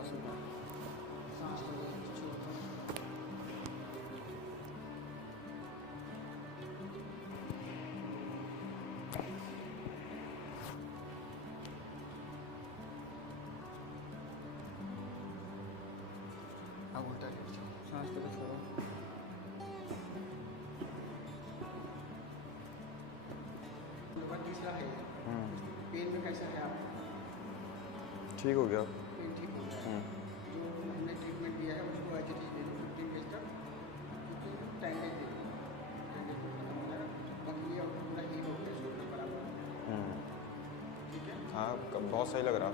सांस लेना, सांस लेना, छोड़ना। अब उल्टा लेट जाओ, सांस लेकर छोड़ो। दूसरा है, पेन में कैसा है आपको? ठीक हो गया। पेन ठीक हो गया। जो हमने ट्रीटमेंट दिया है उसको एज इट इज दे दो 15 डेज तक, क्योंकि टाइमलेस दे दो, टाइमलेस को खत्म हो जाएगा। बाकी ये पूरा हील हो गया, शोल्डर बराबर। ठीक है। हाँ, बहुत सही लग रहा।